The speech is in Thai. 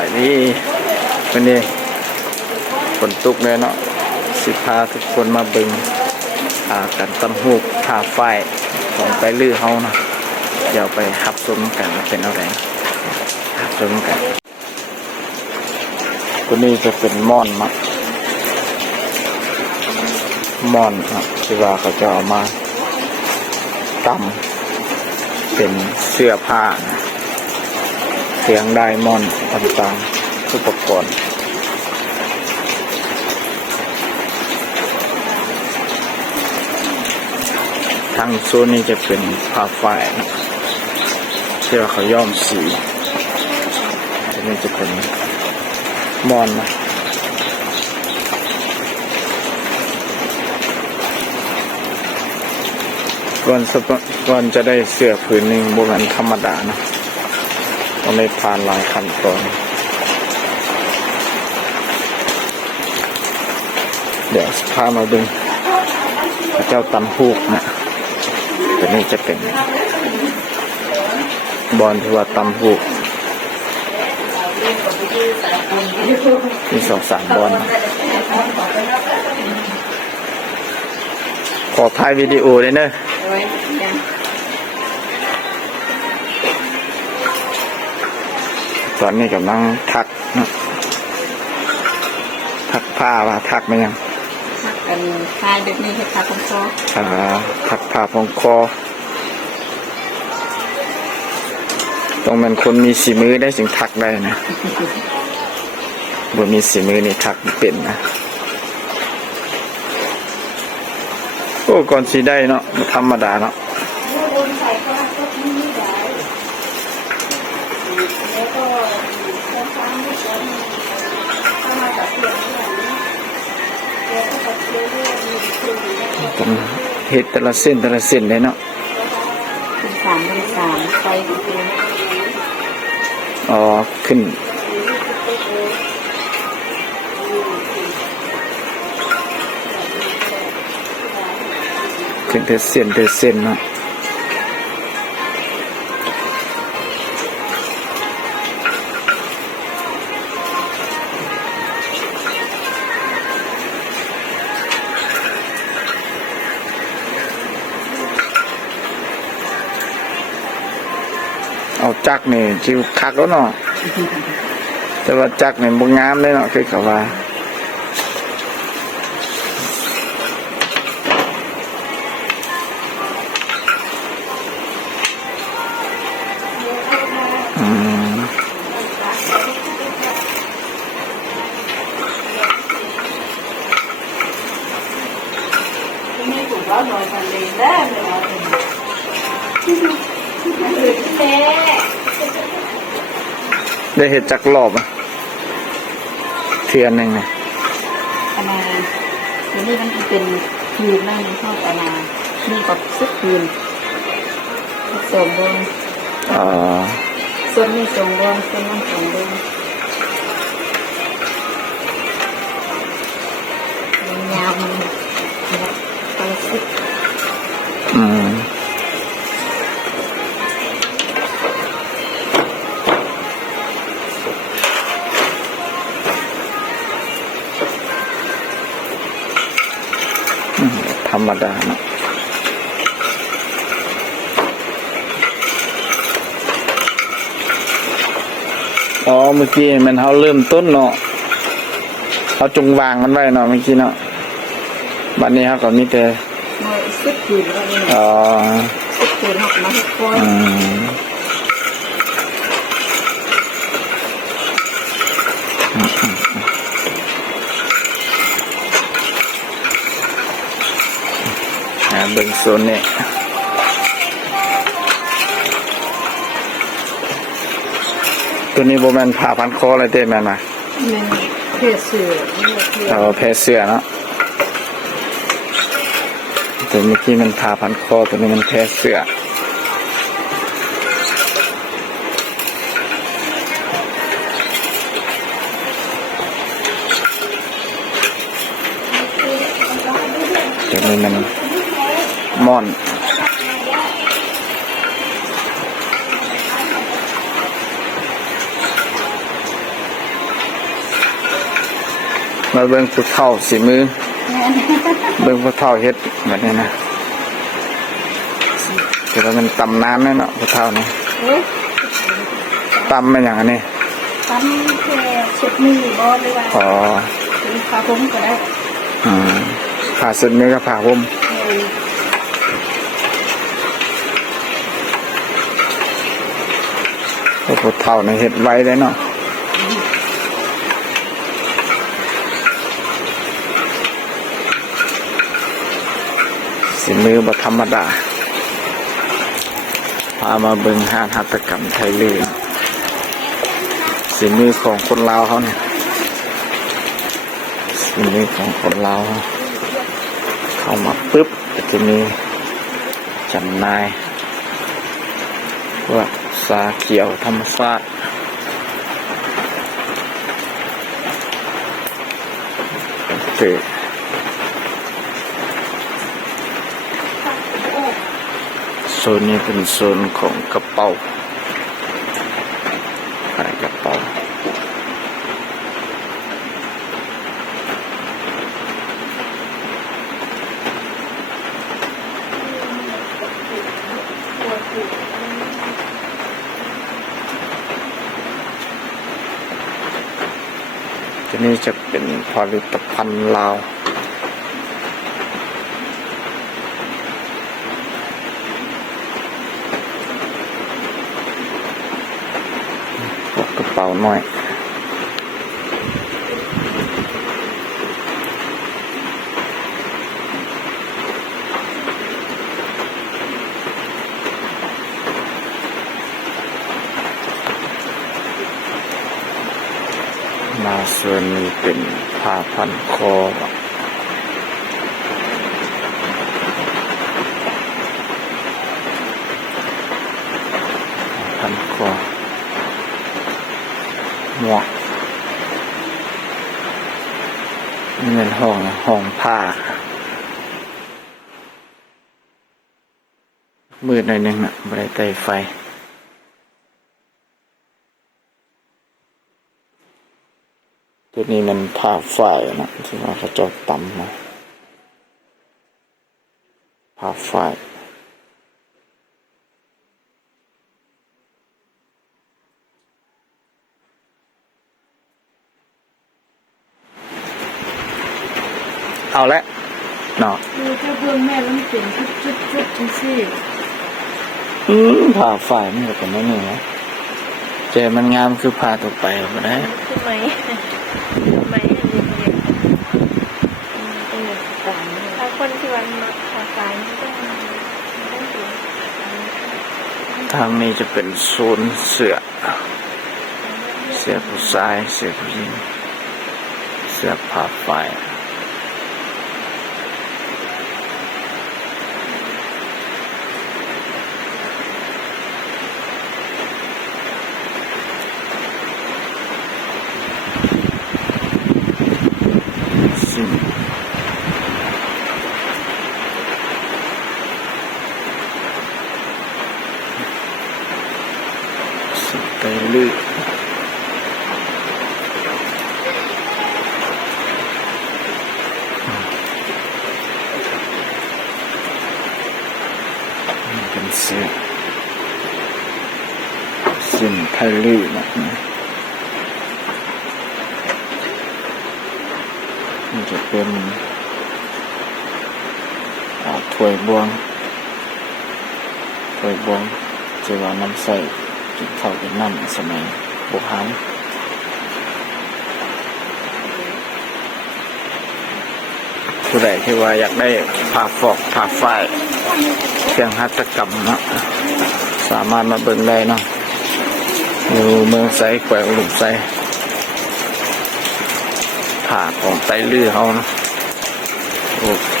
อยนี่วันนี้ฝนตกเลยเนาะสิพาทุกคนมาบึงกันตำหูกทาไฟของไปลื้อเฮาเนาะเดี๋ยวไปหับชมกันเป็นอะไรหับชมกันตัวนี้จะเป็นม่อนมะม่อนนะที่ว่าเขาจะเอามาตำเป็นเสื้อผ้านะเสียงไดมอนด์ต่างๆอุปกรณ์ทางโซนนี้จะเป็นผ้าฝ้ายนะเสื้อเขาย้อมสีอันนี้จะเป็นมอนนะก่อนจะได้เสื้อผืนหนึ่งโบราณธรรมดานะต้องได้ผ่านหลายขั้นตอนเดี๋ยวพามาดูพระเจ้าตำฮูกนะตัวนี้จะเป็นบอลที่ว่าตำฮูกมี2-3 บอลขอถ่ายวิดีโอได้เนอะตอนนี้กำลังถักผ้าว่าถักไหมยังถักกันผ้าแบบนี้คือผ้าของคอถักผ้าของคอต้องเป็นคนมีสีมือได้จึงถักได้นะบ่มีสีมือนี่ถักเป็นนะโอ้ก่อนสีได้เนาะธรรมดาเนาะเห็ดแต่ละเส้นเลยเนาะเป็น3 ไฟอ๋อขึ้นเส้นเนาะเอาจักนี่ชิวคักแล้วเนาะแต่ว่าจักนี่บ่งามเลยเนาะคือเขาว่าได้เห็ดจักรอบเทียนหนึ่งเนี่ยเดี๋ยวนี้มันเป็นคืนนั่งชอบมีกับซึกคืน2 บนส่วนนี้2 บนส่วนนั้น2 บนยาวมันไปซึกธรรมดาเนาะอ๋อเมื่อกี้มันเขาเริ่มต้นเนาะเขาจงวางมันไว้เนาะเมื่อกี้เนาะบัดนี้เขาก็มีแต่ซึกคืนแล้วนี่ซึกคืนเขามาให้คอยเบิ่งโซนนี่ตัวนี้โบแมนผ่าพันคออะไรเต้แม่นะเพศเสือเพศเสือเนาะตัวเมื่อกี้มันผ่าพันคอตัวนี้มันเพศเสือตัวนี้มันม่อน มาเบิ่งผู้เฒ่าสีมือ เบิ่งผู้เฒ่าเฮ็ดแบบนี้นะแต่ว่ามันตำน้ำแน่เนาะผู้เฒ่านี่ตำเป็นอย่างอันนี้ ทำแค่เช็ดมือบอหรือว่า อ๋อ เป็นผ้าผมก็ได้ ผ่าเส้นมือกับผ่าผม ผู้เฒ่าในเฮ็ดไว้ได้เนาะสีมือบ่ธรรมดาพามาเบิ่งห้านหัตถกรรมไทยเลยสีมือของคนลาวเขาเนี่ยสีมือของคนลาวเข้ามาปุ๊บจะมีจำหน่ายพวกสาเขียวธรรมชาติโซนนี้เป็นโซนของกระเป๋าขายกระเป๋าที่นี่จะเป็นผลิตภัณฑ์ลาวกระเป๋าหน่อยมาส่วนนี้เป็นผ้าพันคอพันคอหมวกนี่เป็นห้องผ้ามืดหน่อยนึงนะไม่ได้ไต่ไฟตัวนี้มันผ้าฝ้ายนะที่ว่าเขาจอดต่ำมาผ้าฝ้ายเอาละเนาะ คือถ้าเบื้องแม่แล้วมันเป็นจุดจังซี่ ผ้าฝ้ายมันก็เป็นแบบนี้นะเจมันงามคือผ้าตัวไปมาได้ คือไหมไหมอันนี้เป็นแบบต่างๆถ้าคนที่วันมาขอสายนี่ต้องดู ทางนี้จะเป็นโซนเสื้อผู้ชายเสื้อผู้หญิงเสื้อผ้าฝ้ายไปลื่นเป็นเสื้อสิ่งไทยลื่นนะมันจะเป็นถ้วยบวงจะว่าน้ำใส่กินข้าวกินน้ำสมัยโบราณผู้ใดที่ว่าอยากได้ผ้าฟอกผ้าฝ้ายเครื่องหัตถกรรมเนาะสามารถมาเบิ่งได้เนาะอยู่เมืองไซแขวงอุดมไซผ้าของไต้ลื้อเขาเนาะโอเค